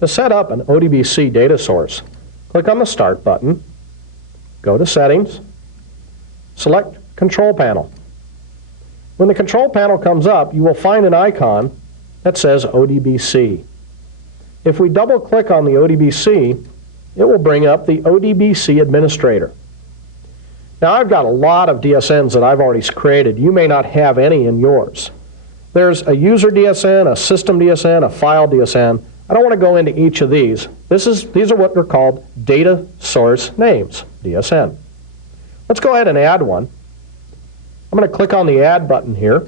To set up an ODBC data source, click on the Start button, go to Settings, select Control Panel. When the Control Panel comes up, you will find an icon that says ODBC. If we double-click on the ODBC, it will bring up the ODBC Administrator. Now, I've got a lot of DSNs that I've already created. You may not have any in yours. There's a user DSN, a system DSN, a file DSN. I don't want to go into each of these. These are what are called data source names, DSN. Let's go ahead and add one. I'm going to click on the Add button here,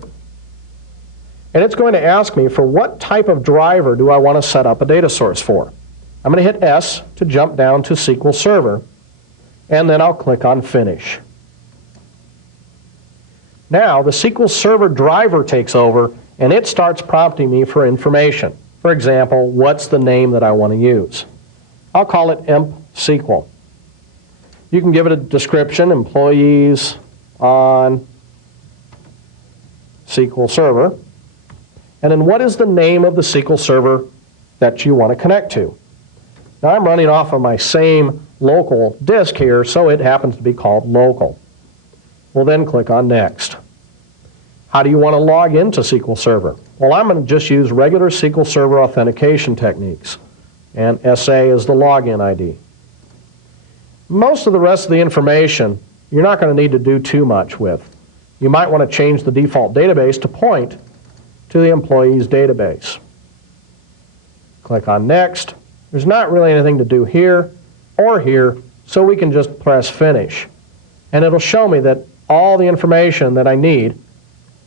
and it's going to ask me for what type of driver do I want to set up a data source for. I'm going to hit S to jump down to SQL Server, and then I'll click on Finish. Now the SQL Server driver takes over, and it starts prompting me for information. For example, what's the name that I want to use? I'll call it EMP SQL. You can give it a description, employees on SQL Server. And then what is the name of the SQL Server that you want to connect to? Now I'm running off of my same local disk here, so it happens to be called local. We'll then click on Next. How do you want to log into SQL Server? Well, I'm going to just use regular SQL Server authentication techniques, and SA is the login ID. Most of the rest of the information you're not going to need to do too much with. You might want to change the default database to point to the employees database. Click on Next. There's not really anything to do here or here, so we can just press Finish. And it'll show me that all the information that I need,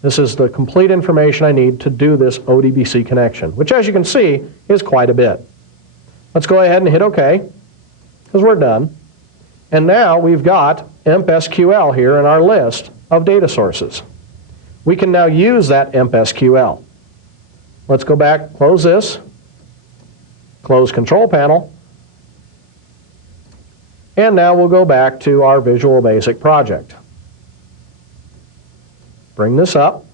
this is the complete information I need to do this ODBC connection, which as you can see is quite a bit. Let's go ahead and hit OK, because we're done. And now we've got EMP SQL here in our list of data sources. We can now use that EMP SQL. Let's go back, close this, close Control Panel, and now we'll go back to our Visual Basic project. Bring this up,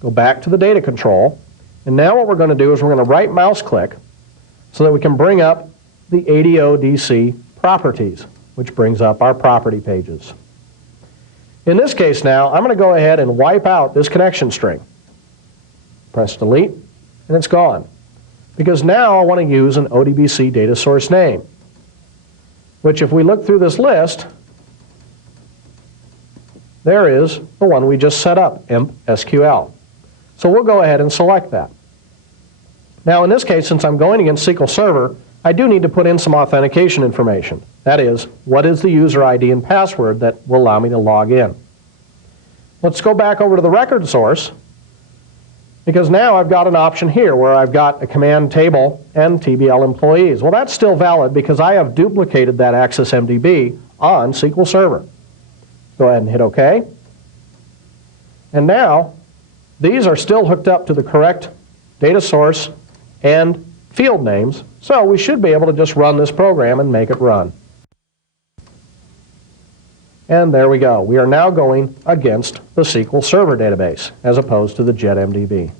go back to the data control, and now what we're going to do is we're going to right mouse click so that we can bring up the ODBC properties, which brings up our property pages. In this case now, I'm going to go ahead and wipe out this connection string. Press Delete, and it's gone. Because now I want to use an ODBC data source name, which if we look through this list, there is the one we just set up, EMP SQL. So we'll go ahead and select that. Now in this case, since I'm going against SQL Server, I do need to put in some authentication information. That is, what is the user ID and password that will allow me to log in? Let's go back over to the record source, because now I've got an option here where I've got a command table and TBL employees. Well, that's still valid because I have duplicated that Access MDB on SQL Server. Go ahead and hit OK. And now, these are still hooked up to the correct data source and field names, so we should be able to just run this program and make it run. And there we go. We are now going against the SQL Server database as opposed to the JetMDB.